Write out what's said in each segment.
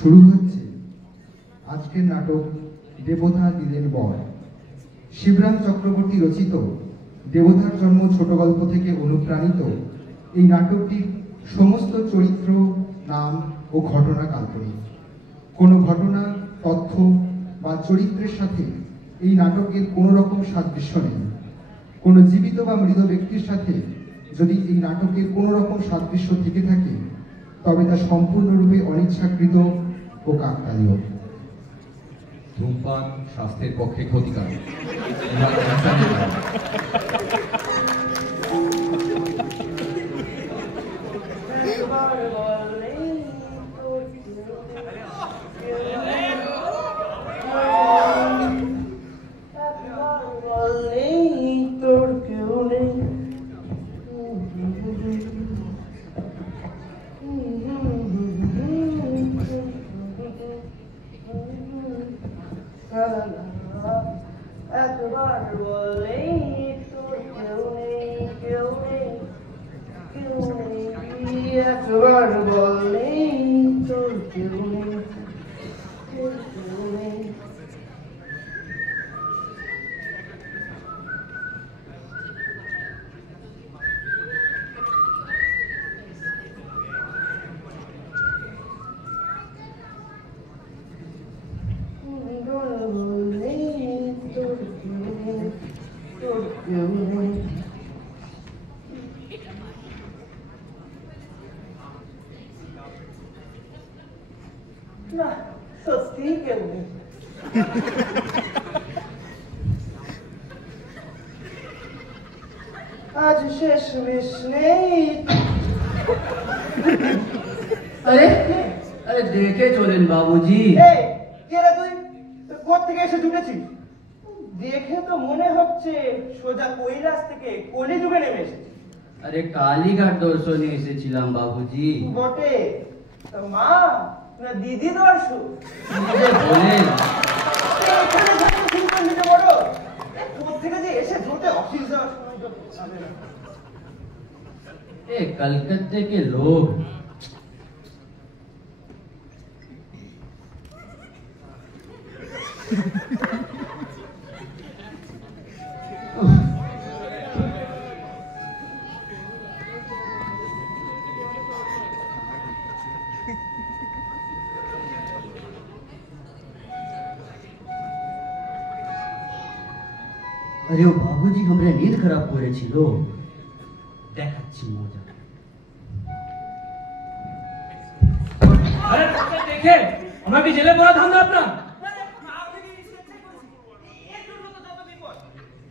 শুরু হচ্ছে আজকের নাটক দেবতা দিলেন বর। শিবরাম চক্রবর্তী রচিত দেবতার জন্ম ছোট গল্প থেকে অনুপ্রাণিত এই নাটকটির সমস্ত চরিত্র, নাম ও ঘটনা কাল্পনিক। কোনো ঘটনা, তথ্য বা চরিত্রের সাথে এই নাটকের কোনো রকম সাদৃশ্য নেই। কোনো জীবিত বা মৃত ব্যক্তির সাথে যদি এই নাটকের কোনো রকম সাদৃশ্য থেকে থাকে তবে তা সম্পূর্ণরূপে অনিচ্ছাকৃত ও কাকতালীয়। ধূমপান স্বাস্থ্যের পক্ষে ক্ষতিকারক। একবার বললেই তোর কেউ নেই, কেউ নেই, কেউ নেই, একবার বললেই তোর কেউ নেই, কেউ নেই। না, সত্যিই কেউ নেই। আজ শেষ বেশ নেই। अरे अरे देखे चलेन बाबूजी। কে রে তুই? কোথা থেকে এসে জুটেছিস? দেখে তো মনে হচ্ছে সোজা কৈলাস থেকে কলিযুগে নেমে এসেছিস। अरे कालीघाट दर्शने এসেছিলাম বাবুজি। বটে, তা মা না দিদি দর্শন? বলেন এখানে থাকতে শুনতেন দিতে বড় কোথা থেকে যে এসে জোটে অফিস যাওয়ার সময় তো হবে না। ए कलकत्ते के लोग अरे ओ बाबूजी हमरे नींद खराब করেছিল দেখাচ্ছি মজা। আরে দেখে আমরা কি জেলে পড়া ধান্দা আপনার?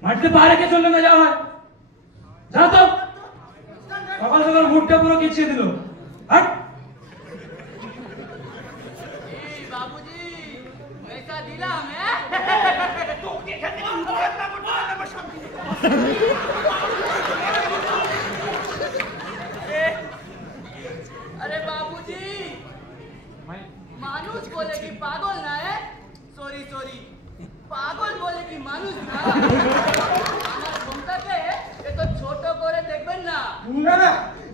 মাঠে পা রেখে চললে না যাওয়া হয়। যাও তো, সকাল সকাল মুডটা পুরো খিচিয়ে দিল। হাট। बाबूजी पैसा दिलाम है তোকে খেতে अरे बाबूजी मानुष बोले कि पागल ना है, सॉरी सॉरी पागल बोले कि मानुष ना আমার ঘুমটাকে এত ছোট করে দেখবেন না। না না,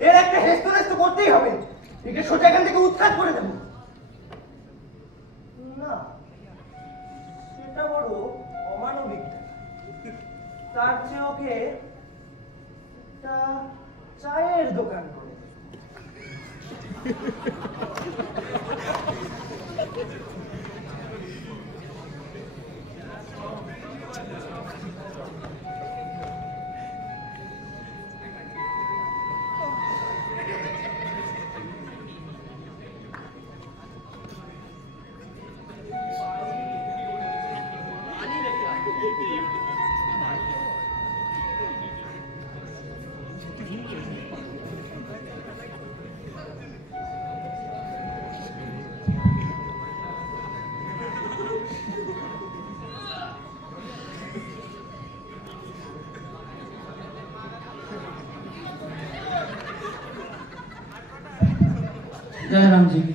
এর একটা হেস্তনেস্ত করতেই হবে। একে সোজা এখান থেকে উৎখাত করে দেবো। না, সেটা বড় অমানবিক। তার চেয়ে ওকে একটা চায়ের দোকান করে जय राम जी की।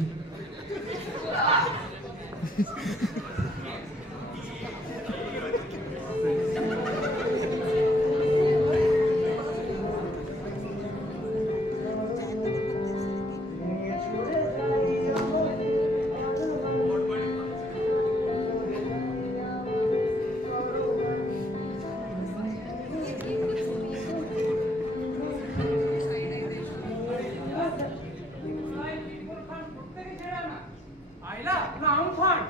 আমফান।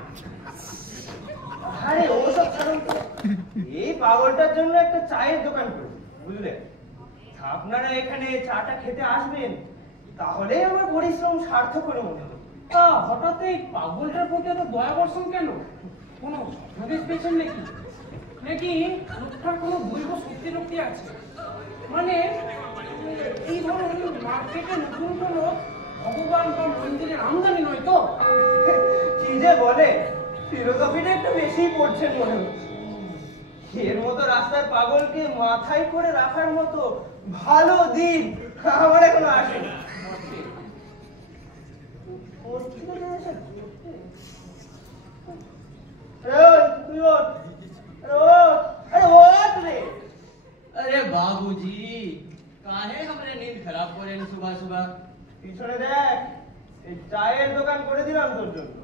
আরে ওসব ছাড়ুন তো। এই পাগলটার জন্য একটা চায়ের দোকান করব, বুঝলেন? আপনারা এখানে চাটা খেতে আসবেন, তাহলে আমার পরিশ্রম সার্থক হলো মনে হবে। তা হঠাৎ এই পাগলটার প্রতি এত দয়া বর্ষণ কেন? কোনো স্বদেশ পেয়েছেন নাকি? নাকি লোকটার কোনো দৈব শক্তি রক্তি আছে? মানে এই ধরুন মার্কেটে নতুন কোনো ভগবান বা মন্দিরের আমদানি নয় তো? কি যে বলে, ফিলোসফিটা একটু বেশি পড়ছেন মনে হচ্ছে। এর মতো রাস্তায় পাগলকে মাথায় করে রাখার মতো ভালো দিন আমার এখনো আসেনি। अरे बाबूजी काहे हमरे नींद खराब करे सुबह सुबह। পিছনে দেখ, এই চায়ের দোকান করে দিলাম তোর জন্য।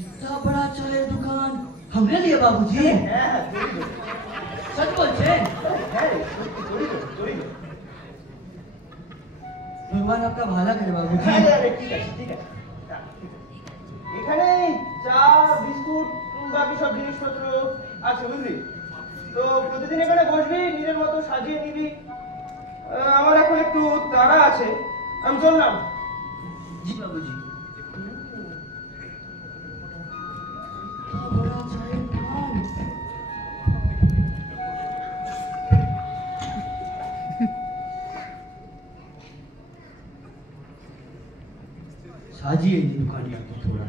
इतना बड़ा चाय दुकान हमने लिए बाबूजी। হ্যাঁ, তোরই দোকান। सच बोलছে? হ্যাঁ রে, সত্যি তোরই দোকান, তোরই দোকান। भगवान आपका भला करे बाबूजी। আরে, আরে, ঠিক আছে, ঠিক আছে। এখানে চা, বিস্কুট বাকি সব জিনিসপত্র আছে, বুঝলি? তো প্রতিদিন এখানে বসবি, নিজের মতো সাজিয়ে নিবি। আমার এখন একটু তাড়া আছে, আমি চললাম। जी बाबूजी। इतना बड़ा चाय दुकान। साजिए इन दुकानिया को थोड़ा।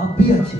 आप भी अच्छे।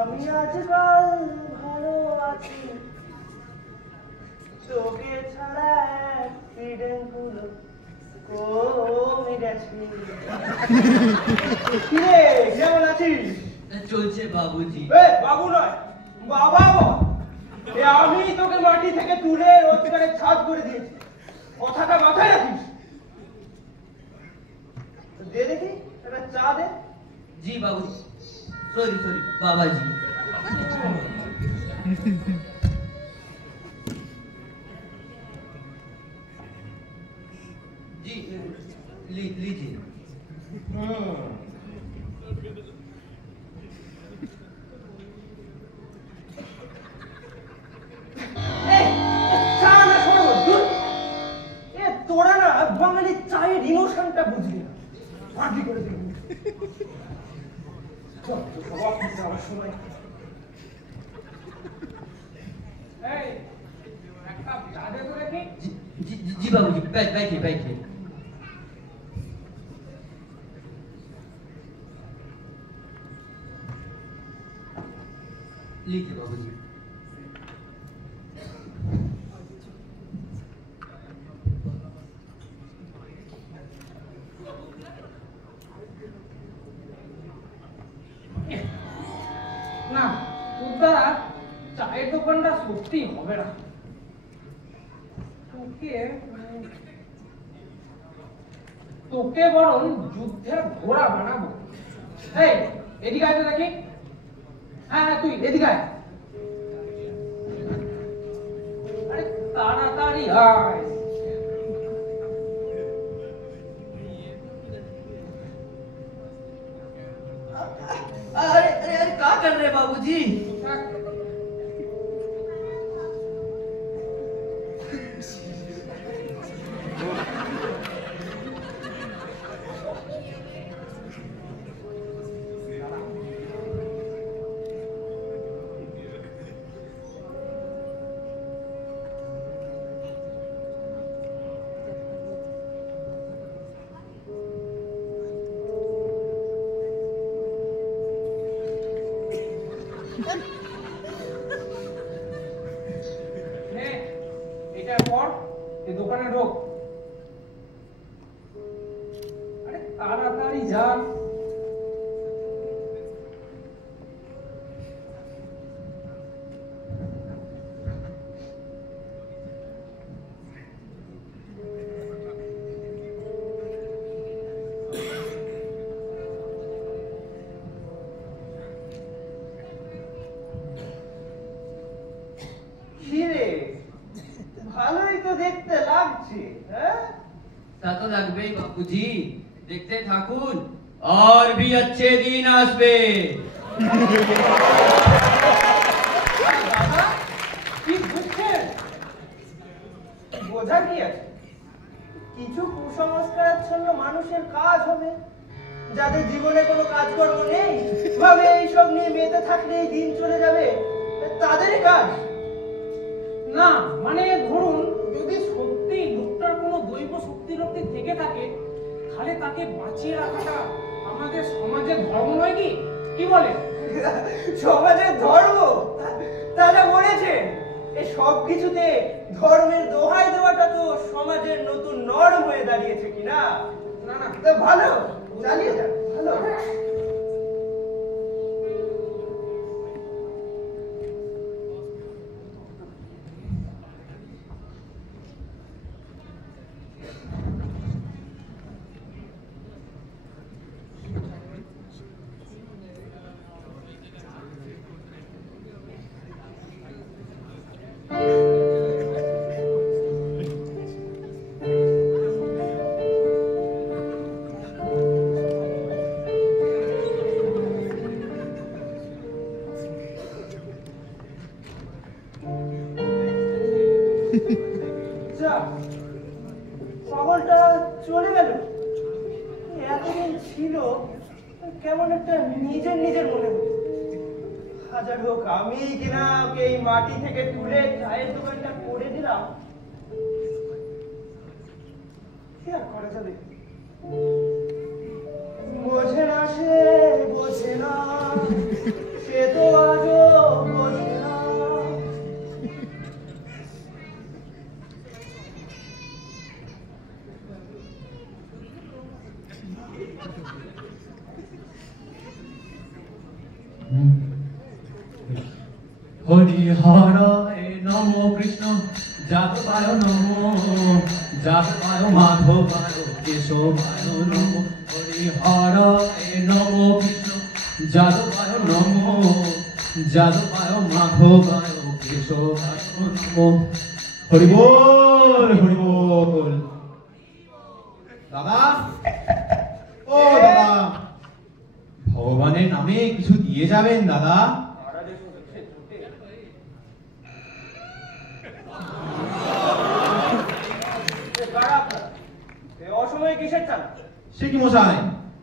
আমি আজকাল ভালো আছি, তোকে ছাড়া অ্যাক্সিডেন্ট গুলো কমে গেছে। কিরে, কেমন আছিস? চলছে বাবুজি। বাবু নয়, বাবা বল। আমি তোকে মাটি থেকে তুলে রোজগারের ছাদ করে দিয়েছি, কথাটা মাথায় রাখিস। দে দেখি একটা চা দে। जी बाबूजी। सॉरी सॉरी बाबा जी। जी लीजिए। চা না সরো, দূর। তোরা না বাঙালির চায়ের ইমোশনটা বুঝলি না, পার্টি করে দিবি। যাওয়ার সময় এই একটা চা দে তো দেখি। जी बाबूजी बैठिए बैठिए। लीजिए बाबूजी। না, তোর দ্বারা চায়ের দোকানটা সত্যি হবে না। তোকে বরং যুদ্ধের ঘোড়া বানাবো। এই এদিকে আয় তো দেখি। হ্যাঁ হ্যাঁ, তুই এদিকে আয়। আরে তাড়াতাড়ি আয়। अरे अरे अरे क्या कर रहे हैं बाबूजी? এটার পর এই দোকানে ঢোক। আরে তাড়াতাড়ি যা। হিরে ভালোই তো দেখতে লাগছে, হ্যাঁ? তা তো লাগবেই বাপুজি, দেখতে থাকুন और भी अच्छे दिन আসবে। দাদা, কি বুঝছেন? বোঝার কি আছে? কিছু কুসংস্কারাচ্ছন্ন মানুষের কাজ হবে, যাদের জীবনে কোনো কাজকর্ম নেই, ভাবে এইসব নিয়ে মেতে থাকলে এই দিন চলে যাবে, তাদেরই কাজ। না মানে ধরুন যদি সত্যি লোকটার কোনো দৈব শক্তি থেকে থাকে, তাহলে তাকে বাঁচিয়ে রাখাটা আমাদের সমাজের ধর্ম নয় কি? কি বলে? সমাজের ধর্ম তারা বলেছে, এই সব কিছুতে ধর্মের দোহাই দেওয়াটা তো সমাজের নতুন নরম হয়ে দাঁড়িয়েছে কিনা? না না, তো ভালো, চালিয়ে যান, ভালো। যা, পাগলটা চলে গেল। এতদিন ছিল, কেমন একটা নিজের নিজের মনে হতো। হাজার হোক আমি কিনা ওকে এই মাটি থেকে তুলে চায়ের দোকানটা করে দিলাম, কি আর করা যাবে? বোঝে না সে, বোঝে না, সে তো আজও বোঝে না। হরিহরায় নম কৃষ্ণ যাদবায় নম যাদবায় মাধবায় কেশবায় নম হরিহরায় নম কৃষ্ণ যাদবায় নম যাদবায় মাধবায় কেশবায় নম। হরি বল, হরি বল। দাদা, ও দাদা, ভগবানের নামে কিছু দিয়ে যাবেন দাদা। অসময়ে কিসের চান? সে কি মশাই,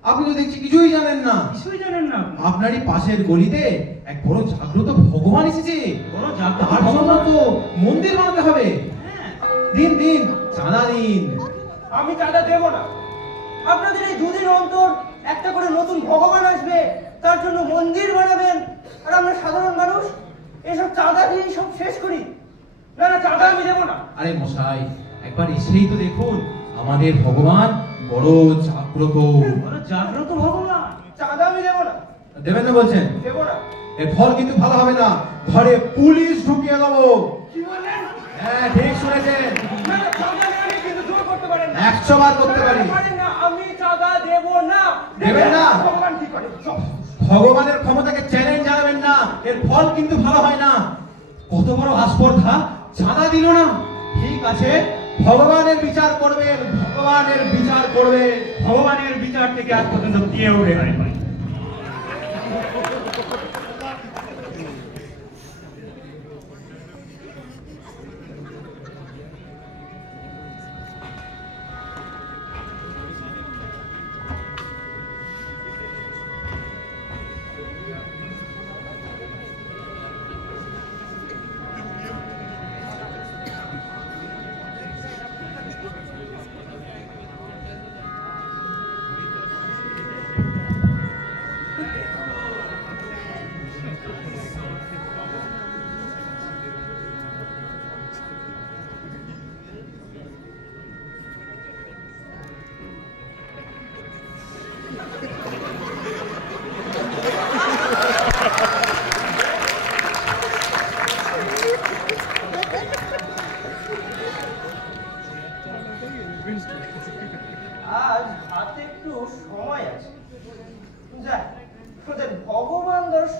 আপনি তো দেখছি কিছুই জানেন না। কিছুই জানেন না? আপনারই পাশের গলিতে এক বড় জাগ্রত ভগবান এসেছে। বড় জাগ্রত তার জন্য তো মন্দির বানাতে হবে। দিন দিন চাঁদা দিন। আমি চাঁদা দেব না। আপনাদের এই দুদিন অন্তর একটা করে নতুন ভগবান আসবে, তার জন্য মন্দির বানাবেন, আর আমরা সাধারণ মানুষ এসব চাঁদা দিয়ে সব শেষ করি। না না, চাঁদা আমি দেব না। আরে মশাই, একবার এসেই তো দেখুন, আমাদের ভগবান বড় জাগ্রত। বড় জাগ্রত ভগবান। চাঁদা আমি দেব না। দেবেন না বলছেন? দেব না। এর ফল কিন্তু ভালো হবে না, ঘরে পুলিশ ঢুকিয়ে দেবো। কি বললেন? হ্যাঁ, ঠিক শুনেছেন। না না, চাঁদা নিয়ে কিন্তু জোর করতে পারেন না। 100 বার করতে পারি। পারেন না, আমি চাঁদা দেব না। দেবেন না? ভগবান কি করে? সব। ভগবানের ক্ষমতাকে চ্যালেঞ্জ জানাবেন না, এর ফল কিন্তু ভালো হয় না। কত বড় আস্পর্ধা, চাঁদা দিল না। ঠিক আছে, ভগবানের বিচার করবেন, ভগবানের বিচার করবেন। ভগবানের বিচার থেকে আজ পর্যন্ত কেউ রেহাই পায়।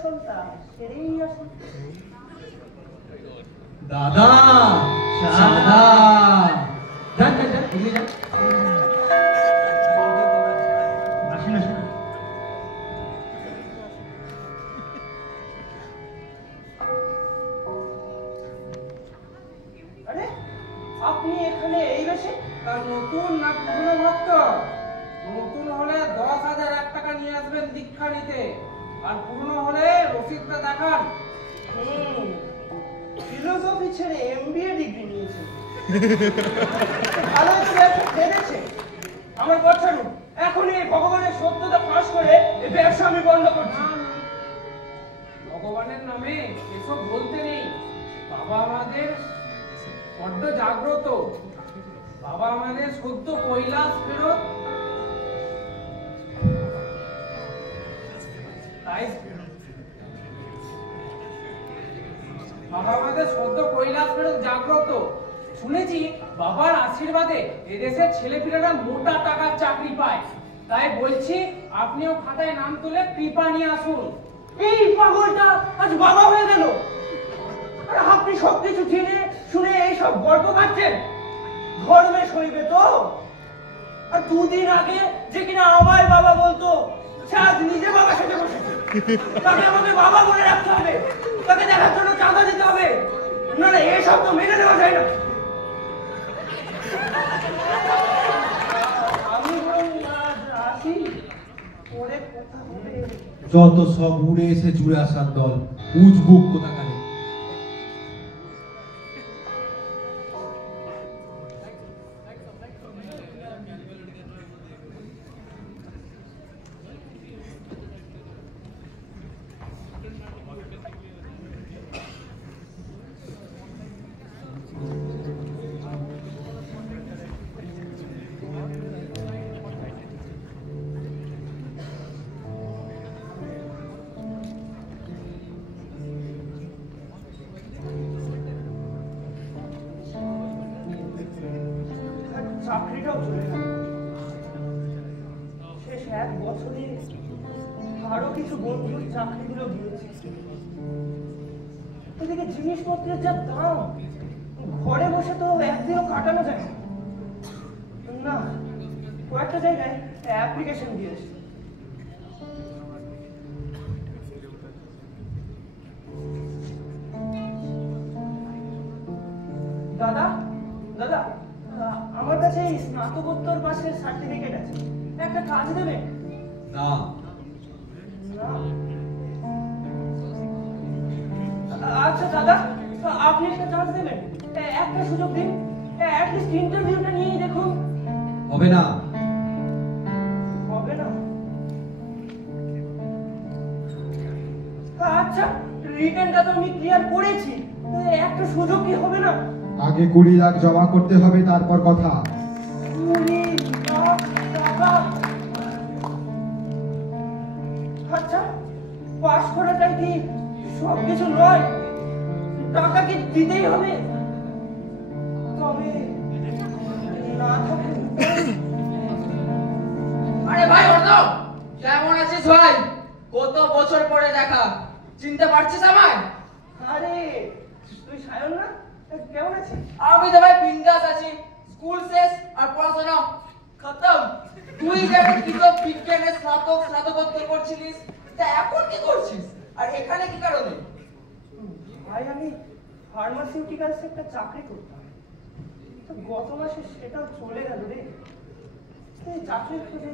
আসলটা সেরেই আসুন। দাদা দাদা যান যান যান, এগিয়ে যান। আসেন আসেন। আরে আপনি এখানে এই বেশে? তা নতুন না পুরনো ভক্ত? নতুন হলে 10,001 টাকা নিয়ে আসবেন দীক্ষা নিতে, আর পুরনো হলে রসিদটা দেখান। ফিলোসফি ছেড়ে এমবিএ ডিগ্রি নিয়েছে। ভালো একটা ব্যবসা বেড়েছে। আমার কথা ছাড়ুন, এখনই এই ভগবানের সত্যতা ফাঁস করে এই ব্যবসা আমি বন্ধ করছি। ভগবানের নামে এসব বলতে নেই। বাবা আমাদের বড্ড জাগ্রত। বাবা আমাদের সদ্য কৈলাস ফেরত, তাই বাবা আমাদের সদ্য কৈলাস ফেরত জাগ্রত। শুনেছি বাবার আশীর্বাদে এদেশের ছেলেপিলেরা মোটা টাকার চাকরি পায়। তাই বলছি আপনিও খাতায় নাম তুলে কৃপা নিয়ে আসুন। এই পাগলটা আজ বাবা হয়ে গেল। আর আপনি সবকিছু জেনে শুনে এইসব গল্প পাচ্ছেন? ধর্মে সইবে তো? আর দুদিন আগে যে কিনা আমার বাবা বলতো, সে আজ নিজে বাবা সেজে বসেছে। তাকে আমাকে বাবা বলে রাখতে হবে, তাকে দেখার জন্য চাঁদা দিতে হবে, না না এসব তো মেনে নেওয়া যায় না। আমি বরং আজ আসি, পরে কথা হবে। যত সব উড়ে এসে জুড়ে আসার দল, উজবুক কোথাকারে। চাকরিটাও চলে গেল। শেষ 1 বছরে আরো কিছু বন্ধুর চাকরিগুলো গিয়েছে। এদিকে জিনিসপত্রের যা দাম, ঘরে বসে তো একদিনও কাটানো যায় না। না, কয়েকটা জায়গায় অ্যাপ্লিকেশন দিয়েছে। দাদা দাদা, আমার কাছে এই স্নাতকোত্তর পাশের সার্টিফিকেট আছে, একটা কাজ দেবে? না, আচ্ছা দাদা, আপনি একটা চান্স দেবেন, একটা সুযোগ দিন, অ্যাটলিস্ট ইন্টারভিউটা নিয়েই দেখুন। হবে না। হবে না? আচ্ছা, রিটেনটা তো আমি ক্লিয়ার করেছি, একটা সুযোগ কি হবে না? আগে 20 লাখ জমা করতে হবে, তারপর কথা। 20 লাখ টাকা? আচ্ছা, পাস করাটাই কি সবকিছু নয়? টাকা কি দিতেই হবে? তবে না থাকে। আরে ভাই অর্ণব, কেমন আছিস ভাই? কত বছর পরে দেখা, চিনতে পারছিস আমায়? আরে তুই সায়ন না? কেমন আছিস? আমি তো ভাই বিন্দাস আছি। স্কুল শেষ আর পড়াশোনা খতম। তুই যেমন কি তো বিজ্ঞানের স্নাতকোত্তর করছিলিস, তা এখন কি করছিস? আর এখানে কি কারণে? ভাই আমি ফার্মাসিউটিক্যালসে একটা চাকরি করতাম, তো গত মাসে সেটা চলে গেল রে। এই চাকরির খোঁজে।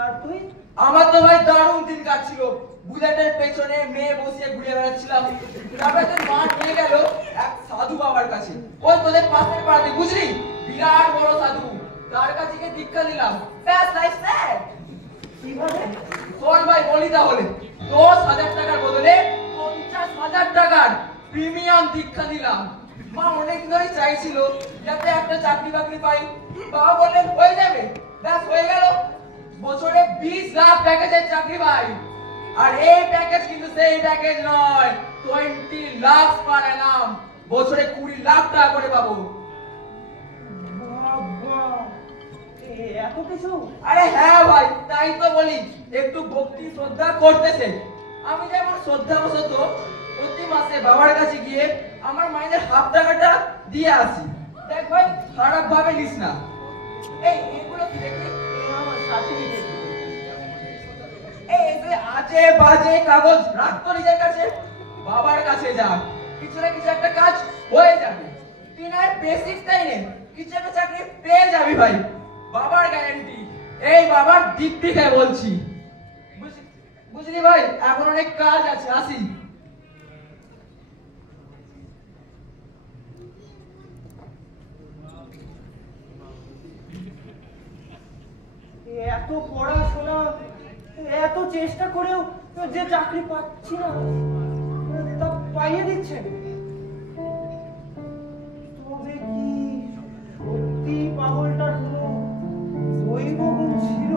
আর তুই? আমার তো ভাই দারুণ দিন কাটছিল। বুলেটের পেছনে মেয়ে বসিয়ে ঘুরে বেড়াচ্ছিলাম। তারপরে তো মা নিয়ে গেল এক সাধু বাবার কাছে, ওই তোদের পাশের পাড়াতে, বুঝলি? বিরাট বড় সাধু। তার কাছে গিয়ে দীক্ষা নিলাম। ব্যাস লাইফ সেট। কিভাবে? শোন ভাই বলি তাহলে, 10,000 টাকার বদলে 50,000 টাকার প্রিমিয়াম দীক্ষা নিলাম। মা অনেক ধরে চাইছিল যাতে একটা চাকরি বাকরি পাই। বাবা বললেন হয়ে যাবে। ব্যাস হয়ে গেল। বছরে 20 লাখ প্যাকেজের চাকরি ভাই। আর এই প্যাকেজ কিন্তু সেই প্যাকেজ নয়, 20 লাখ পার অ্যানাম। বছরে 20 লাখ টাকা করে পাবো। বাবা, এত কিছু? আরে হ্যাঁ ভাই, তাই তো বলি একটু ভক্তি শ্রদ্ধা করতেছে। আমি যেমন শ্রদ্ধাবশত প্রতি মাসে বাবার কাছে গিয়ে আমার মাইনের হাফ টাকাটা দিয়ে আসি। দেখ ভাই, খারাপ ভাবে নিস না। এই এগুলো কি দেখি? আমার সার্টিফিকেট। এই যে আজে বাজে কাগজ রাখ তো নিজের কাছে, বাবার কাছে যা, কিছু না কিছু একটা কাজ হয়ে যাবে। তুই না বেসিকটাই নে, কিছু একটা চাকরি পেয়ে যাবি ভাই, বাবার গ্যারান্টি। এই বাবার দিব্যি খায় বলছি, বুঝলি ভাই? এখন অনেক কাজ আছে, আসি। এত পড়াশোনা, এত চেষ্টা করেও যে চাকরি পাচ্ছি না, তা পাইয়ে দিচ্ছেন। তবে কি সত্যি পাগলটার কোনো দৈব গুণ ছিল?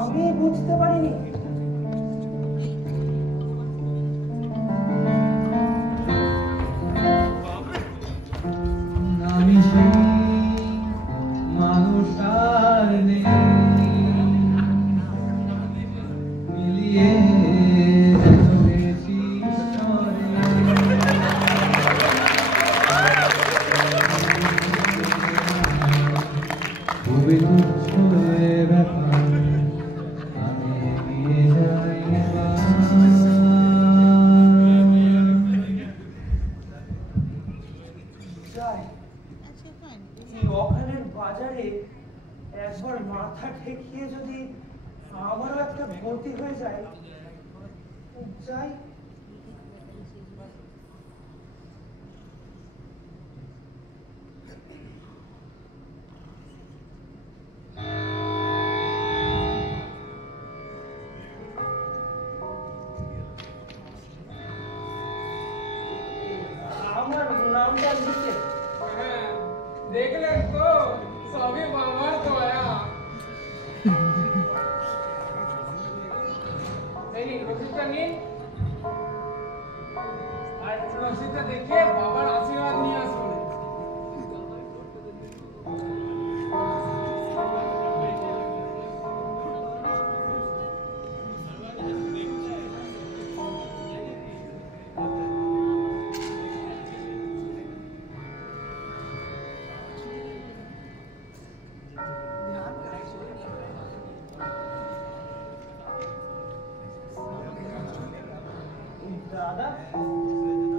আমি বুঝতে পারিনি। আমি সেই মানুষটার নেই, মিলিয়ে ধরেছি স্বরে। খুবই তুচ্ছ এ ব্যাপার, আমি এগিয়ে যাই এবার। যাই, এই অকালের বাজারে একবার মাথা ঠেকিয়ে যদি আমারও একটা ভর্তি হয়ে যায়, যাই। আমার নামটা লিখে হ্যাঁ, দেখলেন তো, সবই বাবার দয়া। এই নিন, রসিদটা নিন, আর রসিদটা দেখে বাবার আশীর্বাদ নিয়ে আসুন। দাদা,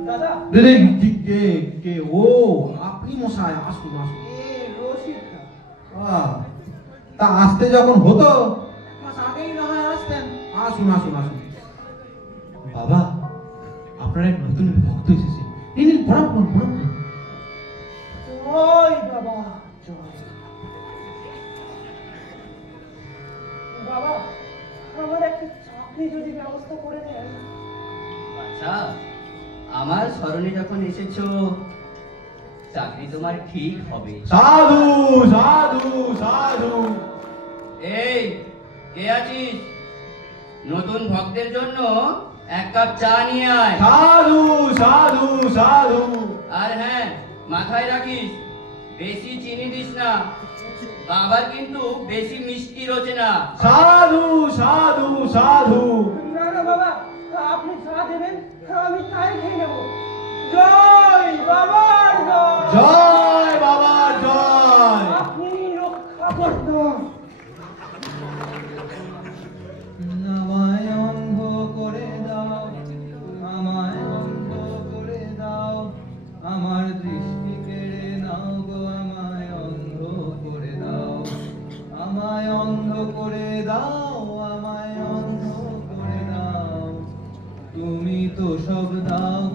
দাদা, রে কে কে ও আপনি মশাই, আসুন আসুন। রসিদটা। তা আসতে যখন হতো এক মাস আগেই না হয় আসতেন। আসুন আসুন আসুন। বাবা, আপনার এক নতুন ভক্ত এসেছে, নিন নিন, প্রণাম করুন প্রণাম করুন। জয় বাবা, জয়। বাবা, আমার একটা চাকরি যদি ব্যবস্থা করে দেন। আচ্ছা, আমার স্মরণে যখন এসেছো, চাকরি তোমার ঠিক হবে। সাধু সাধু সাধু। এই কে আছিস? নতুন ভক্তের জন্য এক কাপ চা নিয়ে আয়। সাধু সাধু সাধু। আর হ্যাঁ, মাথায় রাখিস, বেশি চিনি দিস না, বাবার কিন্তু বেশি মিষ্টি রোচে না। সাধু সাধু সাধু। না না বাবা, আপনি যা দেবেন আমি তাই খেয়ে নেব। জয় বাবার জয়। জয় বাবা জয়। আপনি রক্ষা করতেন। আমায় অন্ধ করে দাও, আমায় অন্ধ করে দাও, আমার দৃষ্টি কেড়ে নাও গো, আমায় অন্ধ করে দাও, আমায় অন্ধ করে দাও, আমায় অন্ধ করে দাও, তুমি তো সব দাও।